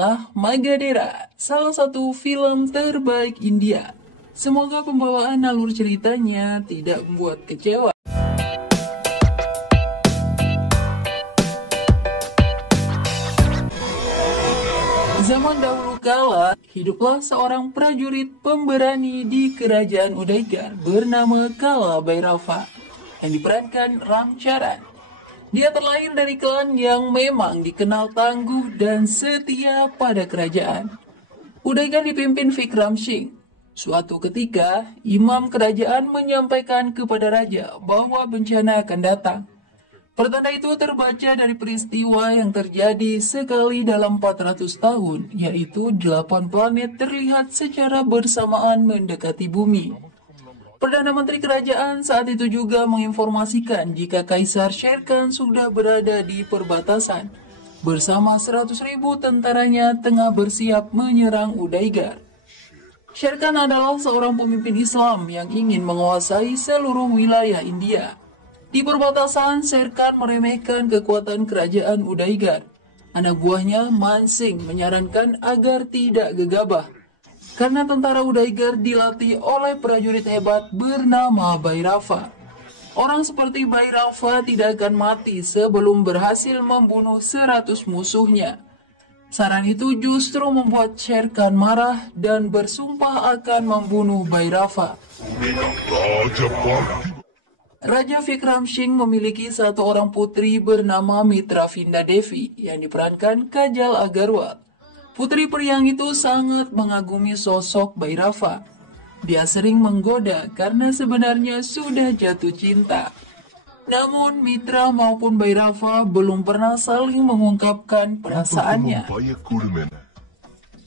inilah Magadera, salah satu film terbaik India. Semoga pembawaan alur ceritanya tidak membuat kecewa. Zaman dahulu kala, hiduplah seorang prajurit pemberani di kerajaan Udaigar bernama Kala Bhairava yang diperankan Ram Charan. Dia terlahir dari klan yang memang dikenal tangguh dan setia pada kerajaan. Udaigar dipimpin Vikram Singh. Suatu ketika, imam kerajaan menyampaikan kepada raja bahwa bencana akan datang. Pertanda itu terbaca dari peristiwa yang terjadi sekali dalam 400 tahun, yaitu 8 planet terlihat secara bersamaan mendekati bumi. Perdana Menteri Kerajaan saat itu juga menginformasikan jika Kaisar Sher Khan sudah berada di perbatasan bersama 100.000 tentaranya tengah bersiap menyerang Udaigar. Sher Khan adalah seorang pemimpin Islam yang ingin menguasai seluruh wilayah India. Di perbatasan, Sher Khan meremehkan kekuatan kerajaan Udaigar. Anak buahnya Man Singh menyarankan agar tidak gegabah, karena tentara Udaigar dilatih oleh prajurit hebat bernama Bhairava. Orang seperti Bhairava tidak akan mati sebelum berhasil membunuh 100 musuhnya. Saran itu justru membuat Sher Khan marah dan bersumpah akan membunuh Bhairava. Raja Vikram Singh memiliki satu orang putri bernama Mitra Vinda Devi yang diperankan Kajal Agarwal. Putri periang itu sangat mengagumi sosok Bhairava. Dia sering menggoda karena sebenarnya sudah jatuh cinta. Namun Mitra maupun Bhairava belum pernah saling mengungkapkan perasaannya.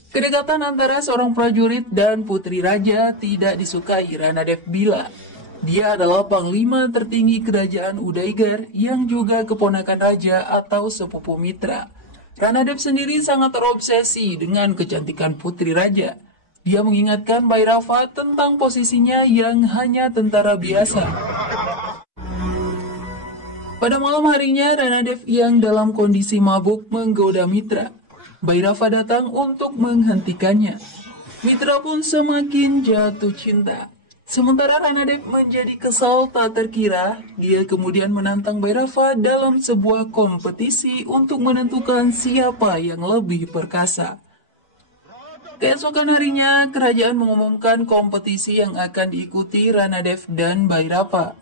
Kedekatan antara seorang prajurit dan putri raja tidak disukai Ranadev Bila. Dia adalah panglima tertinggi kerajaan Udaigar yang juga keponakan raja atau sepupu Mitra. Ranadev sendiri sangat terobsesi dengan kecantikan putri raja. Dia mengingatkan Bhairava tentang posisinya yang hanya tentara biasa. Pada malam harinya, Ranadev yang dalam kondisi mabuk menggoda Mitra. Bhairava datang untuk menghentikannya. Mitra pun semakin jatuh cinta. Sementara Ranadev menjadi kesal tak terkira, dia kemudian menantang Bhairava dalam sebuah kompetisi untuk menentukan siapa yang lebih perkasa. Keesokan harinya, kerajaan mengumumkan kompetisi yang akan diikuti Ranadev dan Bhairava.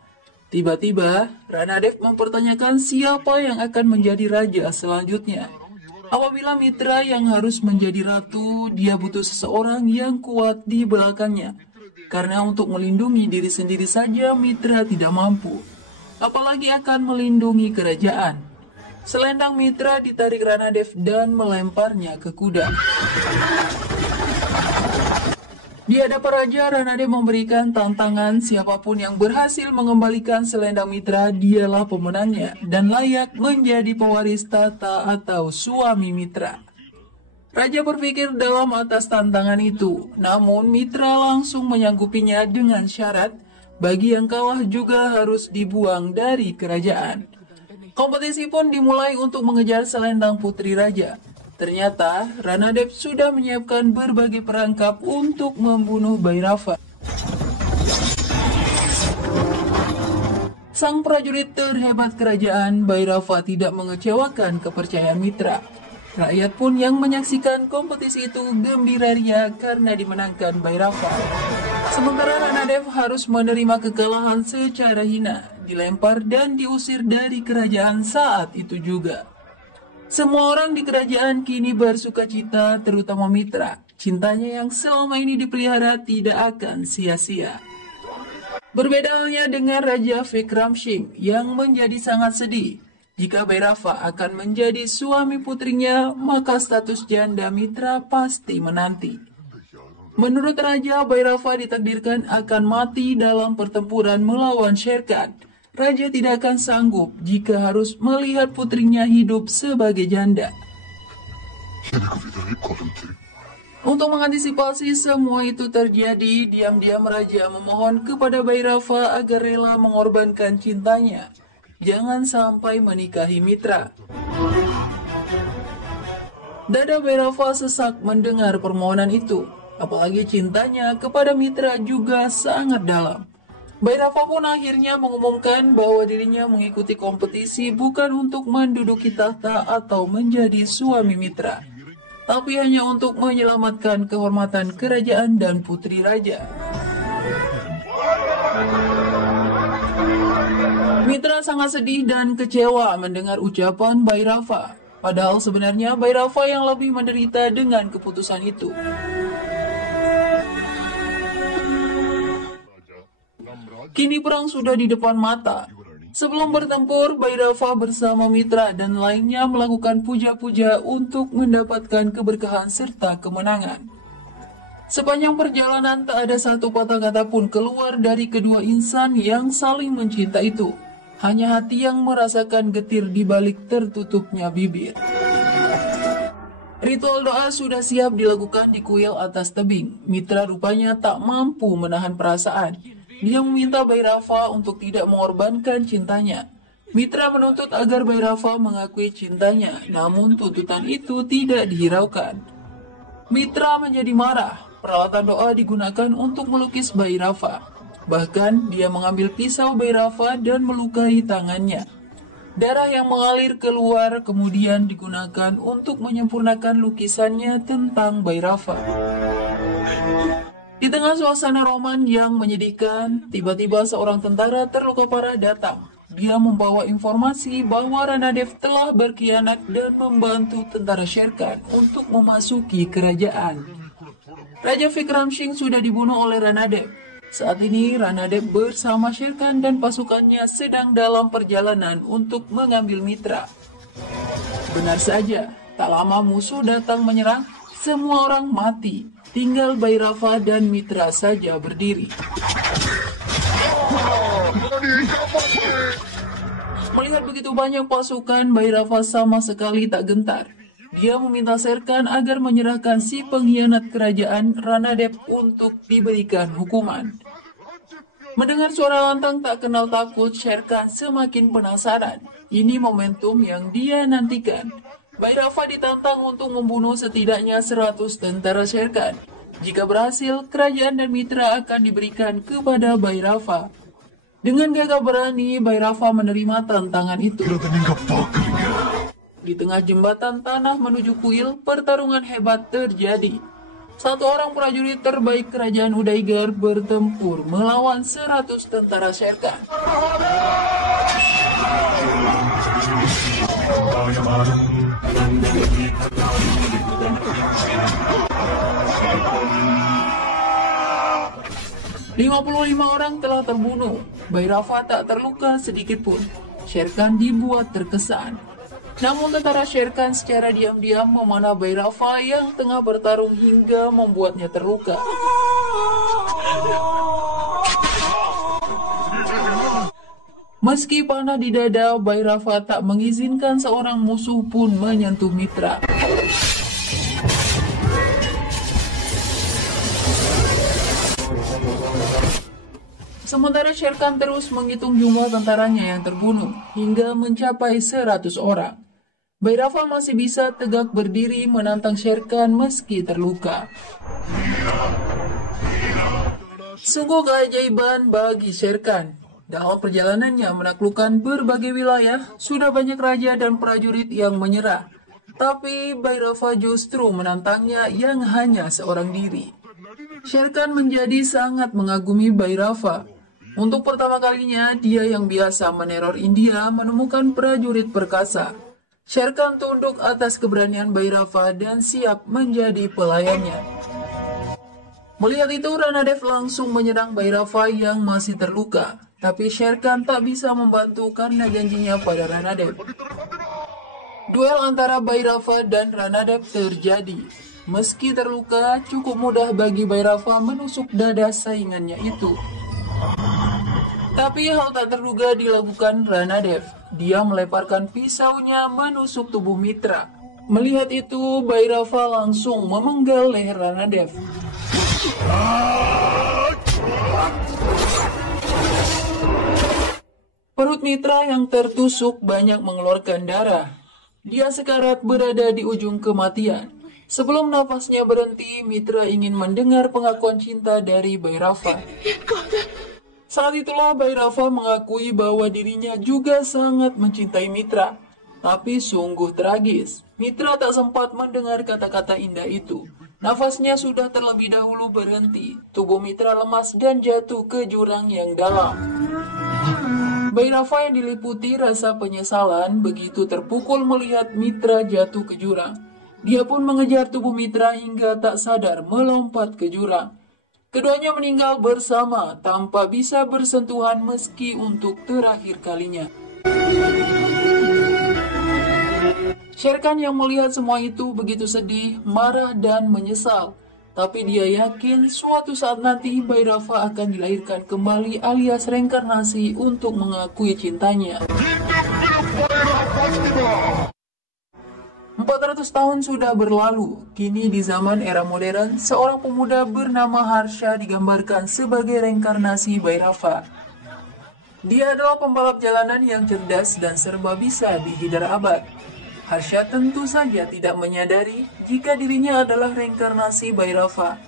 Tiba-tiba, Ranadev mempertanyakan siapa yang akan menjadi raja selanjutnya. Apabila Mitra yang harus menjadi ratu, dia butuh seseorang yang kuat di belakangnya. Karena untuk melindungi diri sendiri saja Mitra tidak mampu, apalagi akan melindungi kerajaan. Selendang Mitra ditarik Ranadev dan melemparnya ke kuda. Di hadapan raja, Ranadev memberikan tantangan siapapun yang berhasil mengembalikan selendang Mitra dialah pemenangnya dan layak menjadi pewaris tata atau suami Mitra. Raja berpikir dalam atas tantangan itu, namun Mitra langsung menyanggupinya dengan syarat bagi yang kalah juga harus dibuang dari kerajaan. Kompetisi pun dimulai untuk mengejar selendang putri raja. Ternyata Ranadev sudah menyiapkan berbagai perangkap untuk membunuh Bhairava. Sang prajurit terhebat kerajaan, Bhairava tidak mengecewakan kepercayaan Mitra. Rakyat pun yang menyaksikan kompetisi itu gembira ria karena dimenangkan Bhairava. Sementara Ranadev harus menerima kekalahan secara hina, dilempar dan diusir dari kerajaan saat itu juga. Semua orang di kerajaan kini bersukacita, terutama Mitra. Cintanya yang selama ini dipelihara tidak akan sia-sia. Berbeda halnya dengan Raja Vikram Singh yang menjadi sangat sedih. Jika Bhairava akan menjadi suami putrinya, maka status janda Mitra pasti menanti. Menurut Raja, Bhairava ditakdirkan akan mati dalam pertempuran melawan Sher Khan. Raja tidak akan sanggup jika harus melihat putrinya hidup sebagai janda. Untuk mengantisipasi semua itu terjadi, diam-diam Raja memohon kepada Bhairava agar rela mengorbankan cintanya. Jangan sampai menikahi Mitra. Dada Bhairava sesak mendengar permohonan itu, apalagi cintanya kepada Mitra juga sangat dalam. Bhairava pun akhirnya mengumumkan bahwa dirinya mengikuti kompetisi bukan untuk menduduki tahta atau menjadi suami Mitra, tapi hanya untuk menyelamatkan kehormatan kerajaan dan putri raja. Mitra sangat sedih dan kecewa mendengar ucapan Bhairava. Padahal sebenarnya Bhairava yang lebih menderita dengan keputusan itu. Kini perang sudah di depan mata. Sebelum bertempur, Bhairava bersama Mitra dan lainnya melakukan puja-puja untuk mendapatkan keberkahan serta kemenangan. Sepanjang perjalanan tak ada satu patah kata pun keluar dari kedua insan yang saling mencinta itu. Hanya hati yang merasakan getir di balik tertutupnya bibir. Ritual doa sudah siap dilakukan di kuil atas tebing. Mitra rupanya tak mampu menahan perasaan. Dia meminta Bhairava untuk tidak mengorbankan cintanya. Mitra menuntut agar Bhairava mengakui cintanya, namun tuntutan itu tidak dihiraukan. Mitra menjadi marah. Peralatan doa digunakan untuk melukis Bhairava. Bahkan dia mengambil pisau Bhairava dan melukai tangannya. Darah yang mengalir keluar kemudian digunakan untuk menyempurnakan lukisannya tentang Bhairava. Di tengah suasana roman yang menyedihkan, tiba-tiba seorang tentara terluka parah datang. Dia membawa informasi bahwa Ranadev telah berkhianat dan membantu tentara Sher Khan untuk memasuki kerajaan. Raja Vikram Singh sudah dibunuh oleh Ranadev. Saat ini Ranadev bersama Sher Khan dan pasukannya sedang dalam perjalanan untuk mengambil Mitra. Benar saja, tak lama musuh datang menyerang, semua orang mati. Tinggal Bhairava dan Mitra saja berdiri. Melihat begitu banyak pasukan, Bhairava sama sekali tak gentar. Dia meminta Sher Khan agar menyerahkan si pengkhianat kerajaan Ranadev untuk diberikan hukuman. Mendengar suara lantang tak kenal takut, Sher Khan semakin penasaran. Ini momentum yang dia nantikan. Bhairava ditantang untuk membunuh setidaknya 100 tentara Sher Khan. Jika berhasil, kerajaan dan Mitra akan diberikan kepada Bhairava. Dengan gagah berani, Bhairava menerima tantangan itu. Di tengah jembatan tanah menuju kuil, pertarungan hebat terjadi. Satu orang prajurit terbaik kerajaan Udaigar bertempur melawan 100 tentara Sher Khan. 55 orang telah terbunuh. Bhairava tak terluka sedikit pun. Sher Khan dibuat terkesan. Namun tentara Sher Khan secara diam-diam memanah Bhairava yang tengah bertarung hingga membuatnya terluka. Meski panah di dada, Bhairava tak mengizinkan seorang musuh pun menyentuh Mitra. Sementara Sher Khan terus menghitung jumlah tentaranya yang terbunuh hingga mencapai 100 orang. Bhairava masih bisa tegak berdiri menantang Sher Khan meski terluka. Sungguh keajaiban bagi Sher Khan. Dalam perjalanannya menaklukkan berbagai wilayah, sudah banyak raja dan prajurit yang menyerah. Tapi Bhairava justru menantangnya yang hanya seorang diri. Sher Khan menjadi sangat mengagumi Bhairava. Untuk pertama kalinya, dia yang biasa meneror India menemukan prajurit perkasa. Sher Khan tunduk atas keberanian Bhairava dan siap menjadi pelayannya. Melihat itu, Ranadev langsung menyerang Bhairava yang masih terluka. Tapi Sher Khan tak bisa membantu karena janjinya pada Ranadev. Duel antara Bhairava dan Ranadev terjadi. Meski terluka, cukup mudah bagi Bhairava menusuk dada saingannya itu. Tapi hal tak terduga dilakukan Ranadev. Dia melemparkan pisaunya menusuk tubuh Mitra. Melihat itu, Bhairava langsung memenggal leher Ranadev. Perut Mitra yang tertusuk banyak mengeluarkan darah. Dia sekarat berada di ujung kematian. Sebelum nafasnya berhenti, Mitra ingin mendengar pengakuan cinta dari Bhairava. Saat itulah Bhairava mengakui bahwa dirinya juga sangat mencintai Mitra. Tapi sungguh tragis, Mitra tak sempat mendengar kata-kata indah itu. Nafasnya sudah terlebih dahulu berhenti. Tubuh Mitra lemas dan jatuh ke jurang yang dalam. Bhairava yang diliputi rasa penyesalan begitu terpukul melihat Mitra jatuh ke jurang. Dia pun mengejar tubuh Mitra hingga tak sadar melompat ke jurang. Keduanya meninggal bersama tanpa bisa bersentuhan meski untuk terakhir kalinya. Shere Khan yang melihat semua itu begitu sedih, marah, dan menyesal. Tapi dia yakin suatu saat nanti Bhairava akan dilahirkan kembali alias reinkarnasi untuk mengakui cintanya. 400 tahun sudah berlalu. Kini di zaman era modern, seorang pemuda bernama Harsha digambarkan sebagai reinkarnasi Bhairava. Dia adalah pembalap jalanan yang cerdas dan serba bisa di Hidar Abad. Harsha tentu saja tidak menyadari jika dirinya adalah reinkarnasi Bhairava.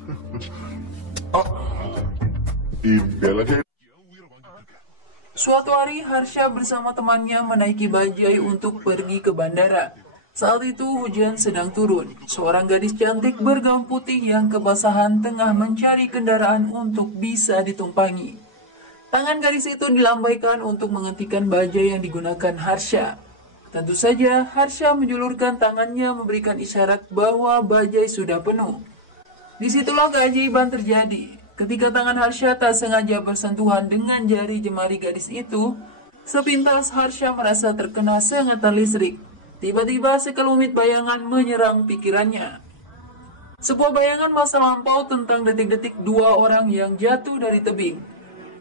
Suatu hari, Harsha bersama temannya menaiki bajai untuk pergi ke bandara. Saat itu hujan sedang turun. Seorang gadis cantik bergaun putih yang kebasahan tengah mencari kendaraan untuk bisa ditumpangi. Tangan gadis itu dilambaikan untuk menghentikan bajai yang digunakan Harsha. Tentu saja, Harsha menjulurkan tangannya memberikan isyarat bahwa bajai sudah penuh. Disitulah keajaiban terjadi. Ketika tangan Harsha tak sengaja bersentuhan dengan jari jemari gadis itu, sepintas Harsha merasa terkena sengatan listrik. Tiba-tiba sekelumit bayangan menyerang pikirannya. Sebuah bayangan masa lampau tentang detik-detik dua orang yang jatuh dari tebing.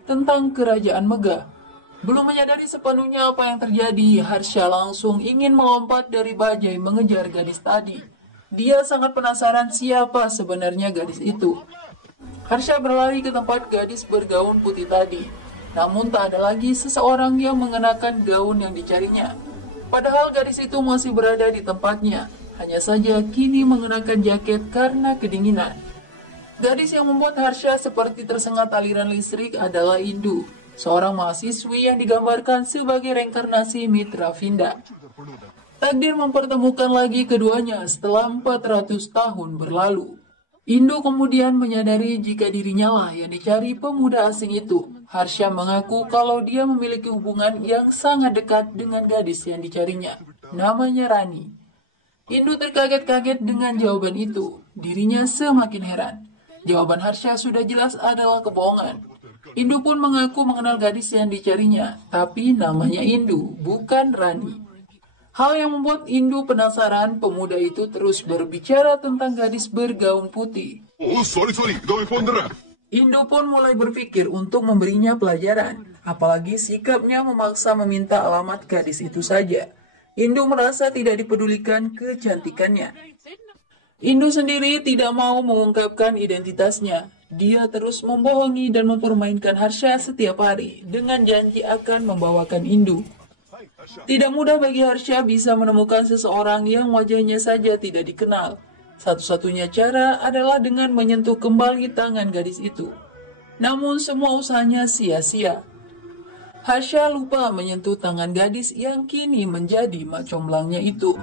Tentang kerajaan megah. Belum menyadari sepenuhnya apa yang terjadi, Harsha langsung ingin melompat dari bajai mengejar gadis tadi. Dia sangat penasaran siapa sebenarnya gadis itu. Harsha berlari ke tempat gadis bergaun putih tadi. Namun tak ada lagi seseorang yang mengenakan gaun yang dicarinya. Padahal gadis itu masih berada di tempatnya. Hanya saja kini mengenakan jaket karena kedinginan. Gadis yang membuat Harsha seperti tersengat aliran listrik adalah Indu. Seorang mahasiswi yang digambarkan sebagai reinkarnasi Mitra Vinda. Takdir mempertemukan lagi keduanya setelah 400 tahun berlalu. Indu kemudian menyadari jika dirinya lah yang dicari pemuda asing itu. Harsha mengaku kalau dia memiliki hubungan yang sangat dekat dengan gadis yang dicarinya. Namanya Rani. Indu terkaget-kaget dengan jawaban itu. Dirinya semakin heran. Jawaban Harsha sudah jelas adalah kebohongan. Indu pun mengaku mengenal gadis yang dicarinya, tapi namanya Indu, bukan Rani. Hal yang membuat Indu penasaran, pemuda itu terus berbicara tentang gadis bergaun putih. Indu pun mulai berpikir untuk memberinya pelajaran, apalagi sikapnya memaksa meminta alamat gadis itu saja. Indu merasa tidak dipedulikan kecantikannya. Indu sendiri tidak mau mengungkapkan identitasnya. Dia terus membohongi dan mempermainkan Harsha setiap hari dengan janji akan membawakan Indu. Tidak mudah bagi Harsha bisa menemukan seseorang yang wajahnya saja tidak dikenal. Satu-satunya cara adalah dengan menyentuh kembali tangan gadis itu. Namun semua usahanya sia-sia. Harsha lupa menyentuh tangan gadis yang kini menjadi mak comblangnya itu.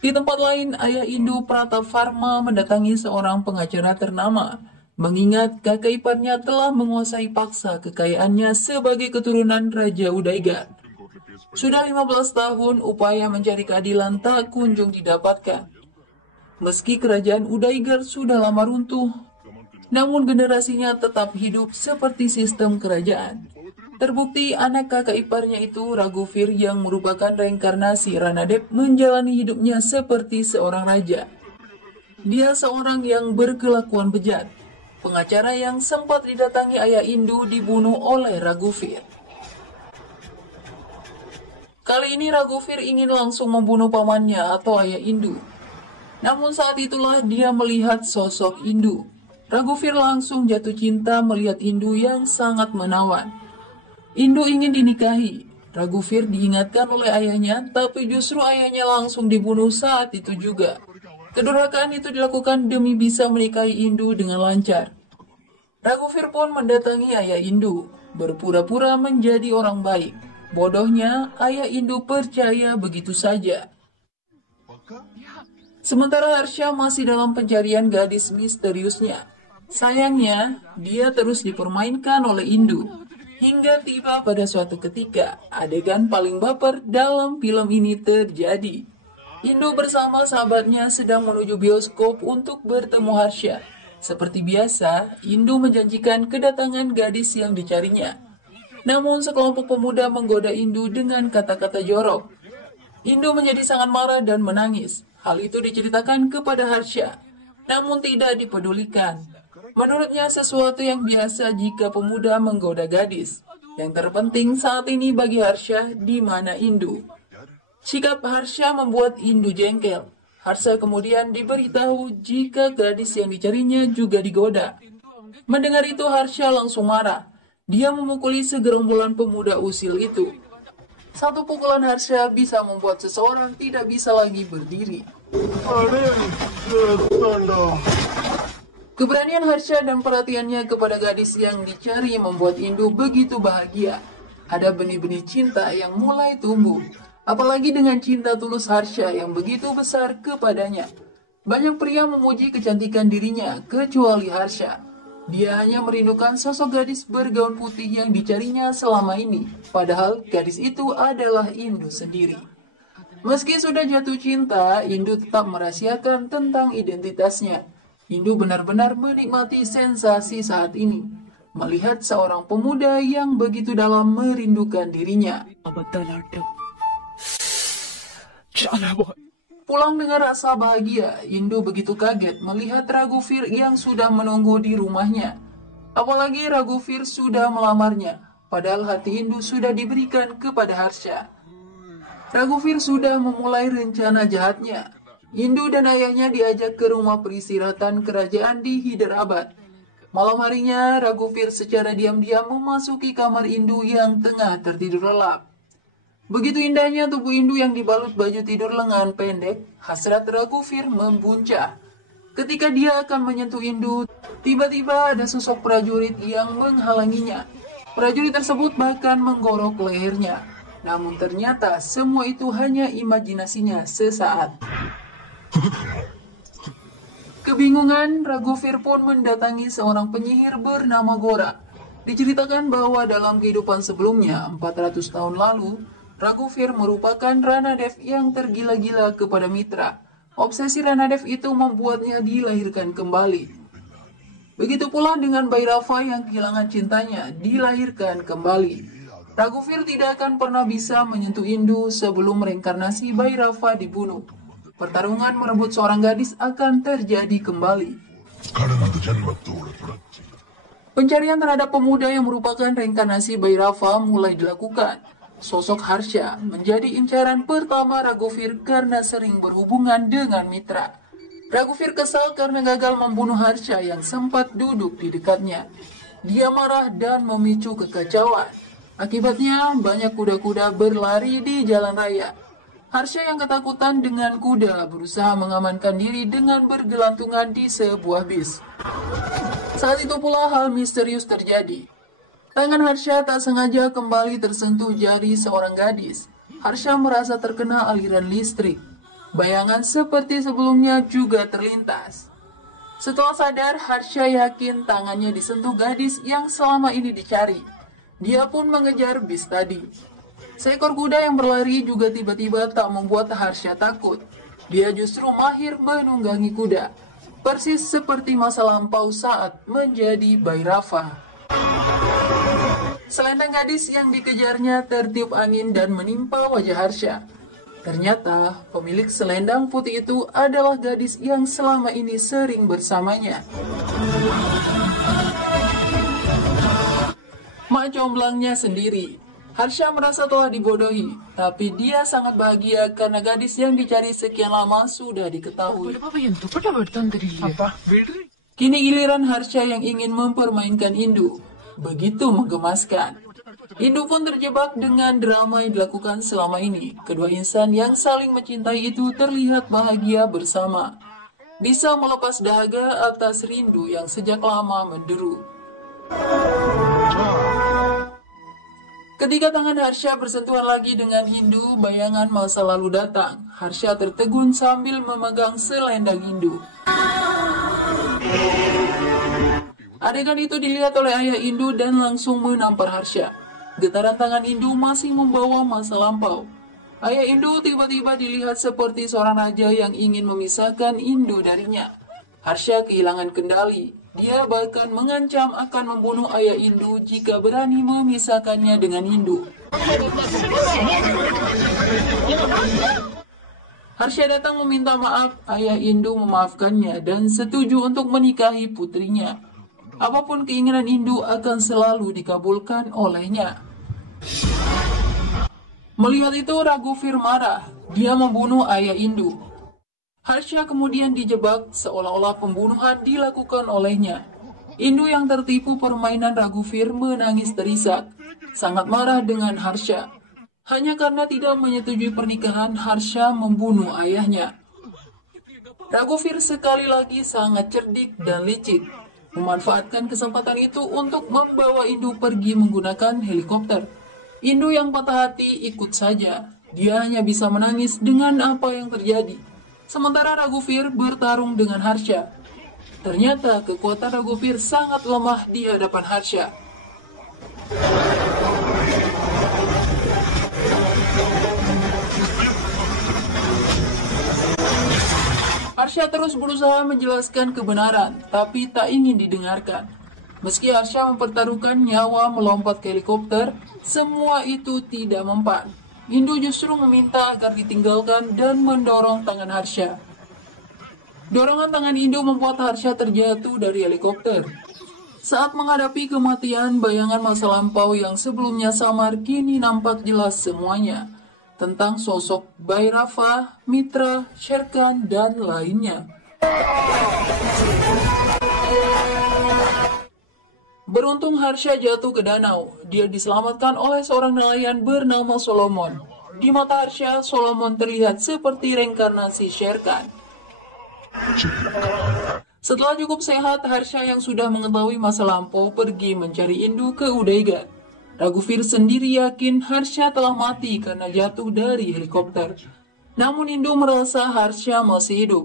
Di tempat lain, ayah Indu Pratavarma mendatangi seorang pengacara ternama, mengingat kakak iparnya telah menguasai paksa kekayaannya sebagai keturunan Raja Udaigar. Sudah 15 tahun, upaya mencari keadilan tak kunjung didapatkan. Meski kerajaan Udaigar sudah lama runtuh, namun generasinya tetap hidup seperti sistem kerajaan. Terbukti anak kakak iparnya itu, Raghuvir yang merupakan reinkarnasi Ranadeb, menjalani hidupnya seperti seorang raja. Dia seorang yang berkelakuan bejat. Pengacara yang sempat didatangi ayah Indu dibunuh oleh Raghuvir. Kali ini Raghuvir ingin langsung membunuh pamannya atau ayah Indu. Namun saat itulah dia melihat sosok Indu. Raghuvir langsung jatuh cinta melihat Indu yang sangat menawan. Indu ingin dinikahi. Raghuveer diingatkan oleh ayahnya, tapi justru ayahnya langsung dibunuh saat itu juga. Kedurhakaan itu dilakukan demi bisa menikahi Indu dengan lancar. Raghuveer pun mendatangi ayah Indu, berpura-pura menjadi orang baik. Bodohnya, ayah Indu percaya begitu saja. Sementara Harsha masih dalam pencarian gadis misteriusnya. Sayangnya, dia terus dipermainkan oleh Indu. Hingga tiba pada suatu ketika, adegan paling baper dalam film ini terjadi. Indu bersama sahabatnya sedang menuju bioskop untuk bertemu Harsha. Seperti biasa, Indu menjanjikan kedatangan gadis yang dicarinya. Namun sekelompok pemuda menggoda Indu dengan kata-kata jorok. Indu menjadi sangat marah dan menangis. Hal itu diceritakan kepada Harsha, namun tidak dipedulikan. Menurutnya sesuatu yang biasa jika pemuda menggoda gadis. Yang terpenting saat ini bagi Harsha di mana Indu. Sikap Harsha membuat Indu jengkel. Harsha kemudian diberitahu jika gadis yang dicarinya juga digoda. Mendengar itu Harsha langsung marah. Dia memukuli segerombolan pemuda usil itu. Satu pukulan Harsha bisa membuat seseorang tidak bisa lagi berdiri. Keberanian Harsha dan perhatiannya kepada gadis yang dicari membuat Indu begitu bahagia. Ada benih-benih cinta yang mulai tumbuh. Apalagi dengan cinta tulus Harsha yang begitu besar kepadanya. Banyak pria memuji kecantikan dirinya, kecuali Harsha. Dia hanya merindukan sosok gadis bergaun putih yang dicarinya selama ini. Padahal gadis itu adalah Indu sendiri. Meski sudah jatuh cinta, Indu tetap merahasiakan tentang identitasnya. Indu benar-benar menikmati sensasi saat ini. Melihat seorang pemuda yang begitu dalam merindukan dirinya. Pulang dengan rasa bahagia, Indu begitu kaget melihat Raghuveer yang sudah menunggu di rumahnya. Apalagi Raghuveer sudah melamarnya, padahal hati Indu sudah diberikan kepada Harsha. Raghuveer sudah memulai rencana jahatnya. Indu dan ayahnya diajak ke rumah peristirahatan kerajaan di Hyderabad. Malam harinya, Raghuveer secara diam-diam memasuki kamar Indu yang tengah tertidur lelap. Begitu indahnya tubuh Indu yang dibalut baju tidur lengan pendek, hasrat Raghuveer membuncah. Ketika dia akan menyentuh Indu, tiba-tiba ada sosok prajurit yang menghalanginya. Prajurit tersebut bahkan menggorok lehernya. Namun ternyata semua itu hanya imajinasinya sesaat. Kebingungan, Raghuveer pun mendatangi seorang penyihir bernama Gora. Diceritakan bahwa dalam kehidupan sebelumnya, 400 tahun lalu, Raghuveer merupakan Ranadev yang tergila-gila kepada Mitra. Obsesi Ranadev itu membuatnya dilahirkan kembali. Begitu pula dengan Bhairava yang kehilangan cintanya, dilahirkan kembali. Raghuveer tidak akan pernah bisa menyentuh Indu sebelum reinkarnasi Bhairava dibunuh. Pertarungan merebut seorang gadis akan terjadi kembali. Pencarian terhadap pemuda yang merupakan reinkarnasi Bhairava mulai dilakukan. Sosok Harsha menjadi incaran pertama Raghuveer karena sering berhubungan dengan Mitra. Raghuveer kesal karena gagal membunuh Harsha yang sempat duduk di dekatnya. Dia marah dan memicu kekacauan. Akibatnya banyak kuda-kuda berlari di jalan raya. Harsha yang ketakutan dengan kuda berusaha mengamankan diri dengan bergelantungan di sebuah bis. Saat itu pula hal misterius terjadi. Tangan Harsha tak sengaja kembali tersentuh jari seorang gadis. Harsha merasa terkena aliran listrik. Bayangan seperti sebelumnya juga terlintas. Setelah sadar, Harsha yakin tangannya disentuh gadis yang selama ini dicari. Dia pun mengejar bis tadi. Seekor kuda yang berlari juga tiba-tiba tak membuat Harsha takut. Dia justru mahir menunggangi kuda. Persis seperti masa lampau saat menjadi Bhairava. Selendang gadis yang dikejarnya tertiup angin dan menimpa wajah Harsha. Ternyata pemilik selendang putih itu adalah gadis yang selama ini sering bersamanya. Mak comblangnya sendiri. Harsha merasa telah dibodohi, tapi dia sangat bahagia karena gadis yang dicari sekian lama sudah diketahui. Kini giliran Harsha yang ingin mempermainkan Indu. Begitu menggemaskan. Indu pun terjebak dengan drama yang dilakukan selama ini. Kedua insan yang saling mencintai itu terlihat bahagia bersama. Bisa melepas dahaga atas rindu yang sejak lama menderu. Ketika tangan Harsha bersentuhan lagi dengan Indu, bayangan masa lalu datang. Harsha tertegun sambil memegang selendang Indu. Adegan itu dilihat oleh ayah Indu dan langsung menampar Harsha. Getaran tangan Indu masih membawa masa lampau. Ayah Indu tiba-tiba dilihat seperti seorang raja yang ingin memisahkan Indu darinya. Harsha kehilangan kendali. Dia bahkan mengancam akan membunuh ayah Indu jika berani memisahkannya dengan Indu. Harsha datang meminta maaf, ayah Indu memaafkannya dan setuju untuk menikahi putrinya. Apapun keinginan Indu akan selalu dikabulkan olehnya. Melihat itu Raghuveer marah, dia membunuh ayah Indu. Harsha kemudian dijebak seolah-olah pembunuhan dilakukan olehnya. Indu yang tertipu permainan Raghuveer menangis terisak, sangat marah dengan Harsha. Hanya karena tidak menyetujui pernikahan, Harsha membunuh ayahnya. Raghuveer sekali lagi sangat cerdik dan licik, memanfaatkan kesempatan itu untuk membawa Indu pergi menggunakan helikopter. Indu yang patah hati ikut saja, dia hanya bisa menangis dengan apa yang terjadi. Sementara Raghuveer bertarung dengan Harsha. Ternyata kekuatan Raghuveer sangat lemah di hadapan Harsha. Harsha terus berusaha menjelaskan kebenaran, tapi tak ingin didengarkan. Meski Harsha mempertaruhkan nyawa melompat ke helikopter, semua itu tidak mempan. Indu justru meminta agar ditinggalkan dan mendorong tangan Harsha. Dorongan tangan Indu membuat Harsha terjatuh dari helikopter. Saat menghadapi kematian, bayangan masa lampau yang sebelumnya samar kini nampak jelas semuanya. Tentang sosok Bhairava, Mitra, Shere Khan, dan lainnya. Beruntung Harsha jatuh ke danau. Dia diselamatkan oleh seorang nelayan bernama Solomon. Di mata Harsha, Solomon terlihat seperti reinkarnasi Shere Khan. Setelah cukup sehat, Harsha yang sudah mengetahui masa lampau pergi mencari Indu ke Udaigan. Raghuveer sendiri yakin Harsha telah mati karena jatuh dari helikopter. Namun Indu merasa Harsha masih hidup.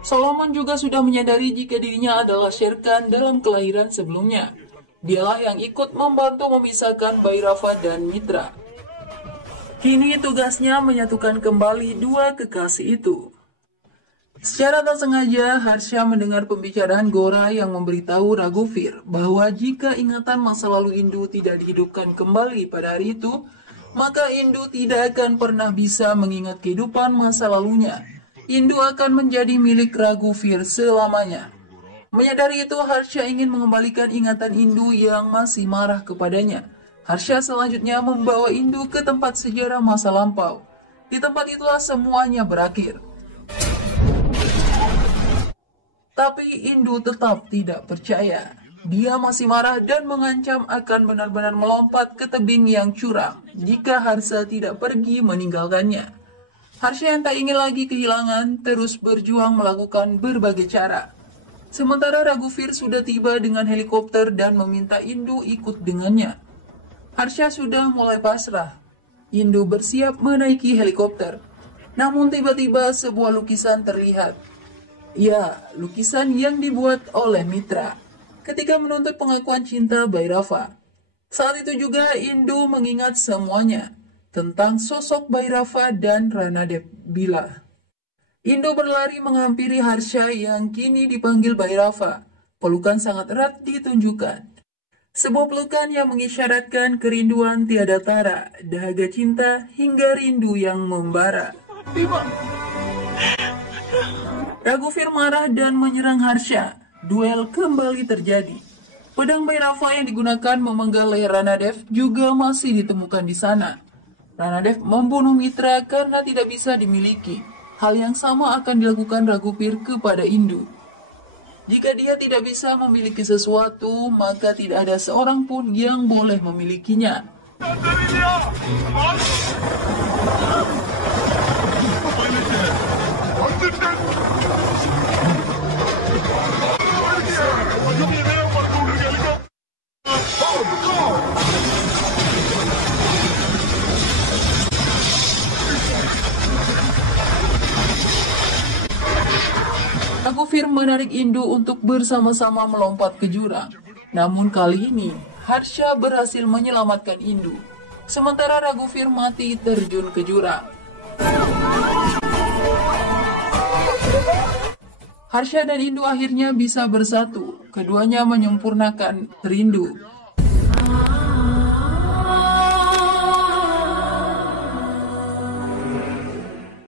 Solomon juga sudah menyadari jika dirinya adalah Shere Khan dalam kelahiran sebelumnya. Dialah yang ikut membantu memisahkan Bhairava dan Mitra. Kini tugasnya menyatukan kembali dua kekasih itu. Secara tak sengaja, Harsha mendengar pembicaraan Gora yang memberitahu Raghuveer bahwa jika ingatan masa lalu Indu tidak dihidupkan kembali pada hari itu, maka Indu tidak akan pernah bisa mengingat kehidupan masa lalunya. Indu akan menjadi milik Raghuveer selamanya. Menyadari itu, Harsha ingin mengembalikan ingatan Indu yang masih marah kepadanya. Harsha selanjutnya membawa Indu ke tempat sejarah masa lampau. Di tempat itulah semuanya berakhir. Tapi Indu tetap tidak percaya. Dia masih marah dan mengancam akan benar-benar melompat ke tebing yang curam jika Harsha tidak pergi meninggalkannya. Harsha yang tak ingin lagi kehilangan terus berjuang melakukan berbagai cara. Sementara Raghuveer sudah tiba dengan helikopter dan meminta Indu ikut dengannya. Harsha sudah mulai pasrah. Indu bersiap menaiki helikopter. Namun tiba-tiba sebuah lukisan terlihat. Ya, lukisan yang dibuat oleh Mitra ketika menuntut pengakuan cinta Bhairava. Saat itu juga Indu mengingat semuanya tentang sosok Bhairava dan Ranade Bila. Indu berlari menghampiri Harsha yang kini dipanggil Bhairava. Pelukan sangat erat ditunjukkan. Sebuah pelukan yang mengisyaratkan kerinduan tiada tara, dahaga cinta hingga rindu yang membara. Raghuveer marah dan menyerang Harsha. Duel kembali terjadi. Pedang Bhairava yang digunakan memenggal leher Ranadev juga masih ditemukan di sana. Ranadev membunuh Mitra karena tidak bisa dimiliki. Hal yang sama akan dilakukan Raghuveer kepada Indu. Jika dia tidak bisa memiliki sesuatu, maka tidak ada seorang pun yang boleh memilikinya. Raghuveer menarik Indu untuk bersama-sama melompat ke jurang. Namun kali ini, Harsha berhasil menyelamatkan Indu. Sementara Raghuveer mati terjun ke jurang. Harsha dan Indu akhirnya bisa bersatu. Keduanya menyempurnakan rindu.